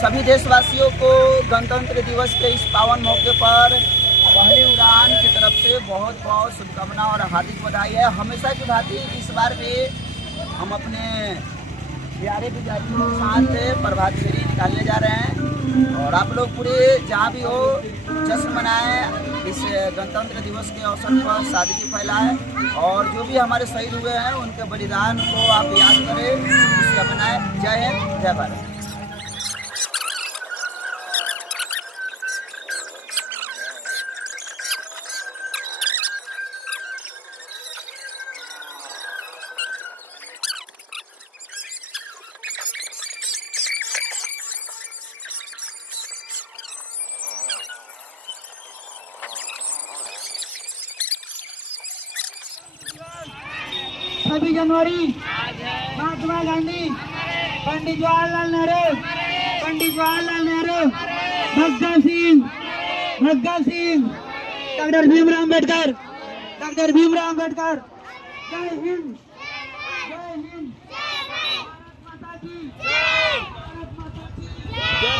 सभी देशवासियों को गणतंत्र दिवस के इस पावन मौके पर पहली उड़ान की तरफ से बहुत बहुत शुभकामना और हार्दिक बधाई है। हमेशा की भांति इस बार भी हम अपने प्यारे विद्यार्थियों के साथ प्रभात फेरी निकालने जा रहे हैं और आप लोग पूरे जहाँ भी हो जश्न मनाएं, इस गणतंत्र दिवस के अवसर पर सादगी फैलाएं और जो भी हमारे शहीद हुए हैं उनके बलिदान को आप याद करें, इसे अपनाएं। जय हिंद, जय भारत। छब्बीस जनवरी महात्मा गांधी, पंडित जवाहरलाल नेहरू, भगत सिंह, डॉक्टर भीमराव अम्बेडकर, जय हिंद, जय हिंद, भारत माता की जय, भारत माता की जय।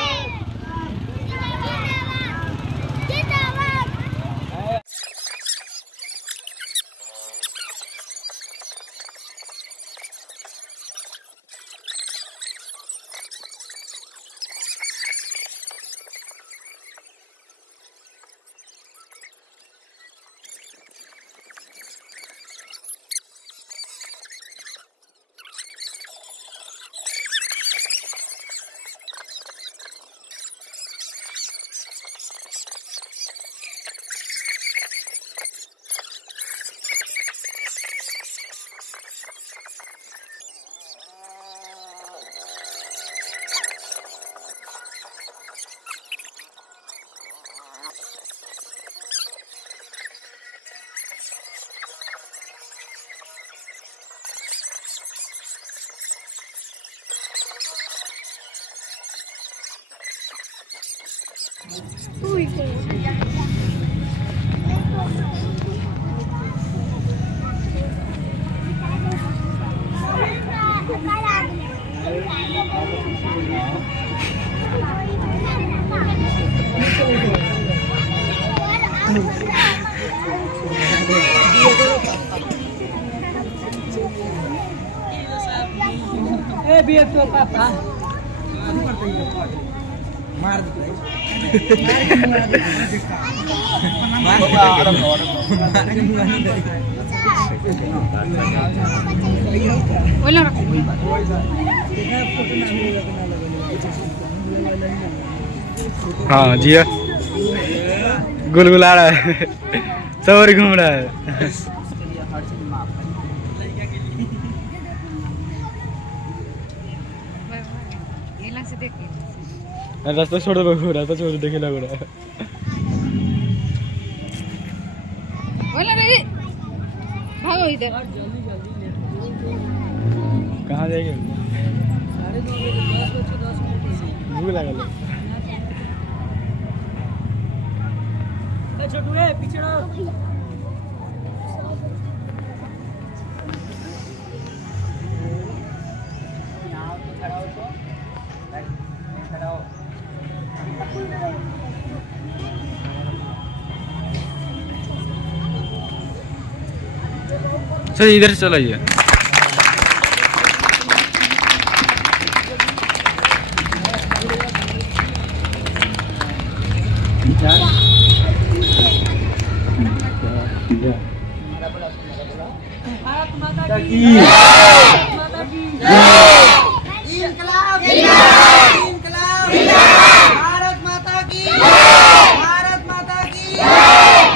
तो पापा मार हाँ जिया गुलगुला रहा है, सवर घूम रहा है। रास्ता छोड़ दो, रास्ता छोड़ देखे लग रहा है। भागो इधर, कहाँ जाएंगे? भूख लगा लो। छोटू पीछे सर इधर से चलाइए। भारत माता की जय, भारत माता की जय, इंकलाब जिंदाबाद, इंकलाब जिंदाबाद, भारत माता की जय, भारत माता की जय,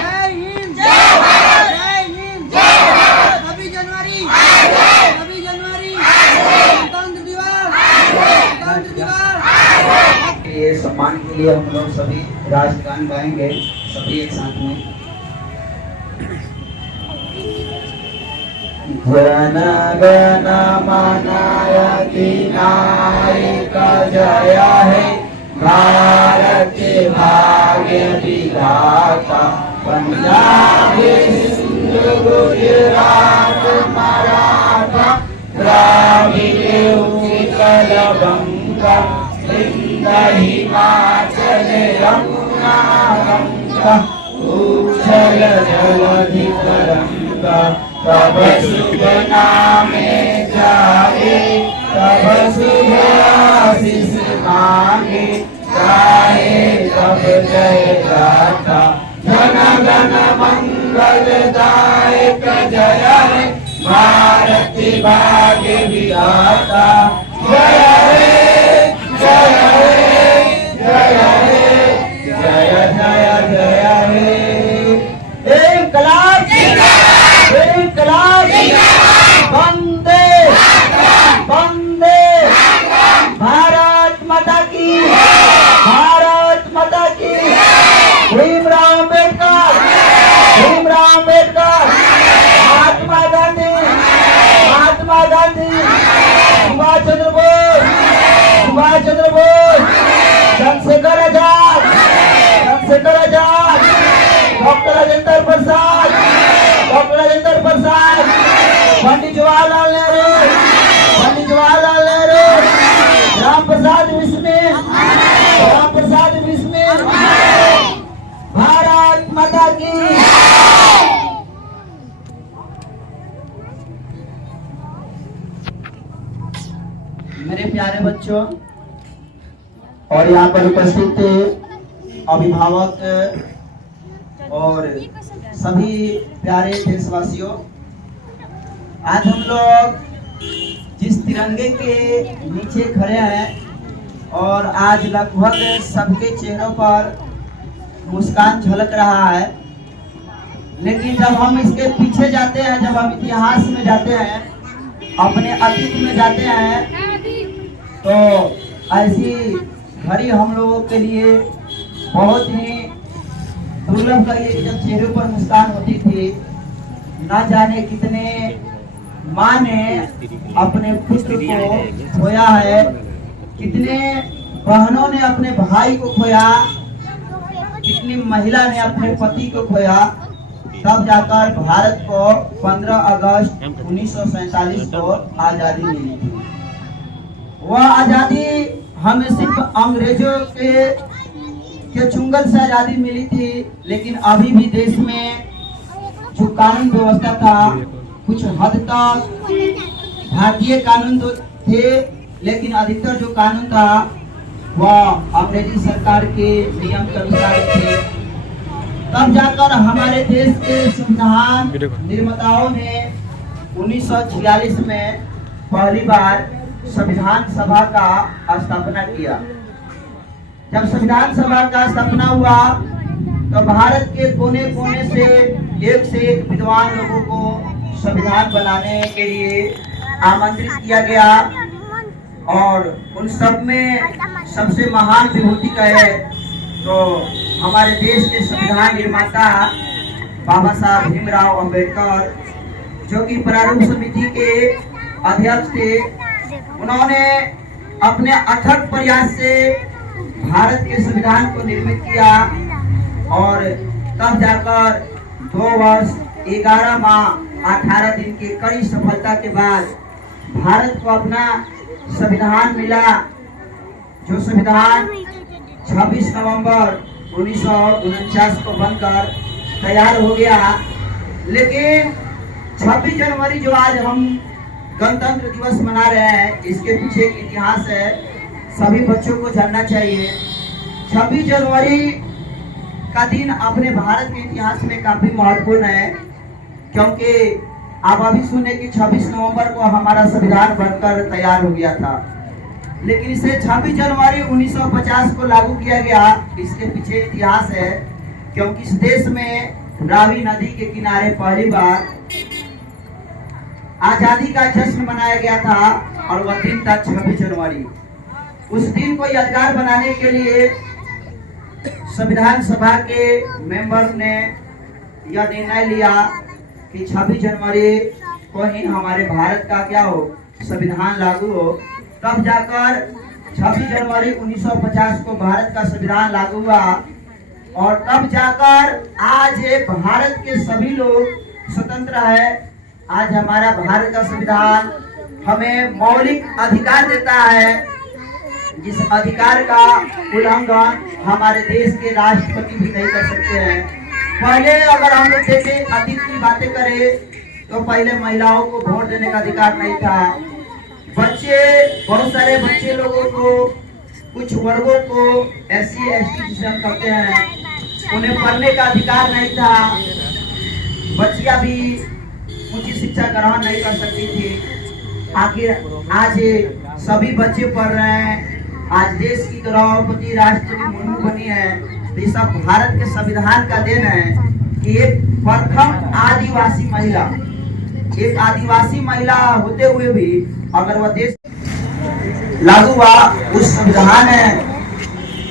जय हिंद, जय भारत, जय हिंद, जय भारत। 26 जनवरी, गणतंत्र दिवस, गणतंत्र दिवस। लिए, सम्मान के लिए हम लोग सभी राष्ट्रगान गाएंगे सभी एक साथ में। जन गण मन अधिनायक जय हे, भारत के भाग्य विधाता, पंजाब सिंध गुजरात मराठा, द्राविड़ उत्कल बंगा, विंध्य हिमाचल यमुना गंगा, उच्छल जलधि तरंगा, तब शुभ नामे जागे, तब शुभ आशीष मांगे, गाए तब जय गाथा, जन गण मंगल दायक जय हे, भारत भाग्य विधाता, जय हे जय हे जय हे, जय जय जय हे। इनकलाब इनकलाब, वंदे वंदे, भारत माता की, भारत माता की। Bhimrao Ambedkar, Bhimrao Ambedkar, Mahatma Gandhi, Mahatma Gandhi, Subhash Chandra Bose, Subhash Chandra Bose, Chandrashekhar Azad, Chandrashekhar Azad, doctor Rajendra Prasad, doctor Rajendra Prasad, Pandit Jawaharlal Nehru, Pandit Jawaharlal Nehru, Ram Prasad Bismil, Ram Prasad Bismil. भारत माता की। मेरे प्यारे बच्चों और यहाँ पर उपस्थित अभिभावक और सभी प्यारे देशवासियों, आज हम लोग जिस तिरंगे के नीचे खड़े हैं और आज लगभग सबके चेहरों पर मुस्कान झलक रहा है, लेकिन जब हम इसके पीछे जाते हैं, जब हम इतिहास में जाते हैं, अपने अतीत में जाते हैं, तो ऐसी घड़ी हम लोगों के लिए बहुत ही दुर्लभ लगी कि जब चेहरे पर मुस्कान होती थी। ना जाने कितने माँ ने अपने पुत्र को खोया है, कितने बहनों ने अपने भाई को खोया, कितनी महिला ने अपने पति को खोया, तब जाकर भारत को 15 अगस्त 1947 को आजादी मिली थी। वह आजादी हमें सिर्फ अंग्रेजों के चुंगल से आजादी मिली थी, लेकिन अभी भी देश में जो कानून व्यवस्था था कुछ हद तक भारतीय कानून तो थे, लेकिन अधिकतर जो कानून था वह अंग्रेजी सरकार के नियम के अनुसार थे। तब जाकर हमारे देश के संविधान निर्माताओं ने 1946 में पहली बार संविधान सभा का स्थापना किया। जब संविधान सभा का स्थापना हुआ तो भारत के कोने कोने से एक विद्वान लोगों को संविधान बनाने के लिए आमंत्रित किया गया, और उन सब में सबसे महान विभूति कहे तो हमारे देश के संविधान निर्माता बाबा साहब भीमराव अम्बेडकर, जो कि प्रारूप समिति के अध्यक्ष थे। उन्होंने अपने अथक प्रयास से भारत के संविधान को निर्मित किया, और तब जाकर 2 वर्ष 11 माह 18 दिन की कड़ी सफलता के बाद भारत को अपना संविधान मिला, जो संविधान 26 नवंबर 1949 को बनकर तैयार हो गया। लेकिन 26 जनवरी जो आज हम गणतंत्र दिवस मना रहे हैं, इसके पीछे एक इतिहास है, सभी बच्चों को जानना चाहिए। 26 जनवरी का दिन अपने भारत के इतिहास में काफी महत्वपूर्ण है, क्योंकि आप अभी सुने कि 26 नवंबर को हमारा संविधान बनकर तैयार हो गया था, लेकिन इसे 26 जनवरी 1950 को लागू किया गया। इसके पीछे इतिहास है, क्योंकि इस देश में रावी नदी के किनारे पहली बार आजादी का जश्न मनाया गया था, और वह दिन था 26 जनवरी। उस दिन को यादगार बनाने के लिए संविधान सभा के मेंबर ने यह निर्णय लिया कि 26 जनवरी को ही हमारे भारत का क्या हो, संविधान लागू हो। तब जाकर 26 जनवरी 1950 को भारत का संविधान लागू हुआ और तब जाकर आज भारत के सभी लोग स्वतंत्र है। आज हमारा भारत का संविधान हमें मौलिक अधिकार देता है, जिस अधिकार का उल्लंघन हमारे देश के राष्ट्रपति भी नहीं कर सकते हैं। पहले अगर हम लोग देखें, अतीत की बातें करें तो पहले महिलाओं को वोट देने का अधिकार नहीं था। बच्चे, बहुत सारे बच्चे लोगों को, कुछ वर्गों को SC ST जिसे हम कहते हैं, उन्हें पढ़ने का अधिकार नहीं था। बच्चियां भी उच्च शिक्षा ग्रहण नहीं कर सकती थी। आखिर आज सभी बच्चे पढ़ रहे हैं। आज देश की द्रौपदी राष्ट्र की मुर्मू बनी है। ये सब भारत के संविधान का देन है कि एक प्रथम आदिवासी महिला, एक आदिवासी महिला होते हुए भी अगर वह देश लागू हुआ, उस संविधान है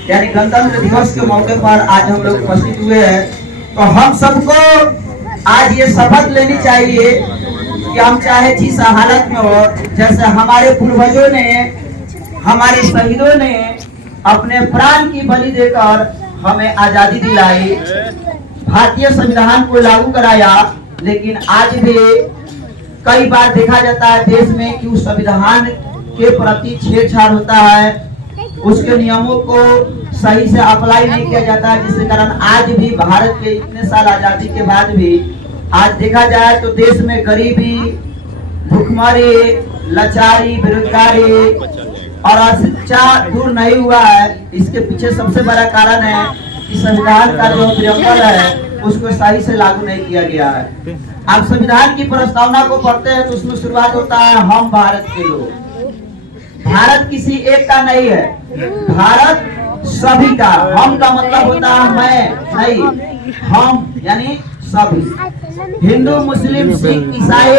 यानी गणतंत्र दिवस के मौके पर आज हम लोग उपस्थित हुए हैं। तो हम सबको आज ये शपथ लेनी चाहिए कि हम चाहे जिस हालत में हो, जैसे हमारे पूर्वजों ने, हमारे शहीदों ने अपने प्राण की बलि देकर हमें आजादी दिलाई, भारतीय संविधान को लागू कराया। लेकिन आज भी कई बार देखा जाता है देश में कि उस संविधान के प्रति छेड़छाड़ होता है, उसके नियमों को सही से अप्लाई नहीं किया जाता, जिसके कारण आज भी भारत के इतने साल आजादी के बाद भी आज देखा जाए तो देश में गरीबी, भूखमरी, लाचारी, बेरोजगारी और अशिक्षा दूर नहीं हुआ है। इसके पीछे सबसे बड़ा कारण है कि संविधान का जो प्रियम्बल है उसको सही से लागू नहीं किया गया है। आप संविधान की प्रस्तावना को पढ़ते हैं तो उसमें शुरुआत होता है हम भारत के लोग। भारत किसी एक का नहीं है, भारत सभी का। हम का मतलब होता है मैं नहीं, हम यानी सभी। हिंदू, मुस्लिम, सिख, ईसाई,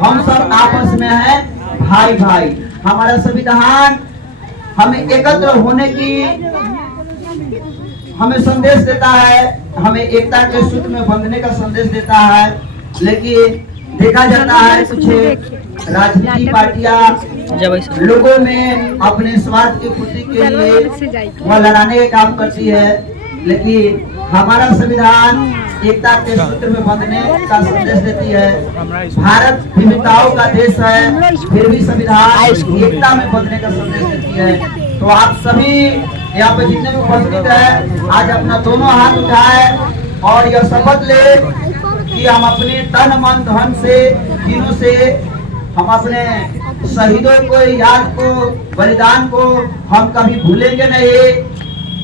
हम सब आपस में हैं भाई भाई। हमारा संविधान हमें एकत्र होने की हमें संदेश देता है, हमें एकता के सूत्र में बंधने का संदेश देता है। लेकिन देखा जाता है कुछ राजनीतिक पार्टियां लोगों में अपने स्वार्थ की पूर्ति के लिए वह लड़ाने का काम करती है। लेकिन हमारा संविधान एकता के सूत्र में बंधने का संदेश देती है। भारत विविधताओं का देश है, फिर भी संविधान एकता में बंधने का संदेश देती है। तो आप सभी यहाँ पे जितने भी उपस्थित हैं, आज अपना दोनों हाथ उठाए और यह शपथ ले कि हम अपने तन मन धन से, दिनों से हम अपने शहीदों को, याद को, बलिदान को हम कभी भूलेंगे नहीं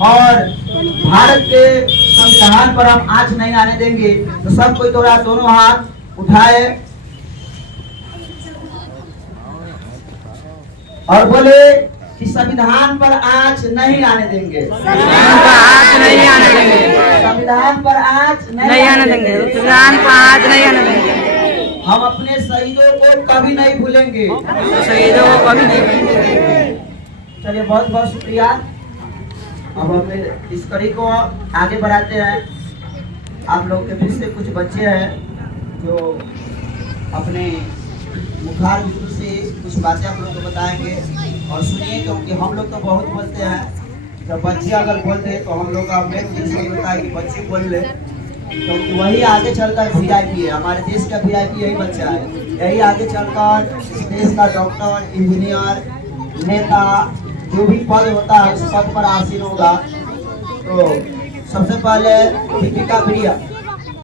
और भारत के संविधान पर हम आंच नहीं आने देंगे। तो सब कोई थोड़ा दोनों हाथ उठाए और बोले कि संविधान पर आंच नहीं आने देंगे, संविधान पर आंच नहीं आने देंगे, संविधान पर आंच नहीं आने देंगे, संविधान पर आंच नहीं आने देंगे। हम अपने शहीदों को कभी नहीं भूलेंगे, शहीदों को कभी नहीं भूलेंगे। चलिए बहुत बहुत शुक्रिया। अब हम इस कड़ी को आगे बढ़ाते हैं। आप लोग के बीच से कुछ बच्चे हैं जो अपने मुखार विधि से कुछ बातें आप लोग को बताएंगे और सुनिए, क्योंकि हम लोग तो बहुत बोलते हैं। जब बच्चे अगर बोलते हैं तो हम लोग का मेन चीज होता है कि बच्चे बोल ले, क्योंकि वही आगे चलकर VIP है। हमारे देश का VIP यही बच्चा है, यही आगे चलकर इस देश का डॉक्टर, इंजीनियर, नेता, जो भी पद होता है उस पद पर आसीन होगा। तो सबसे पहले दीपिका प्रिया।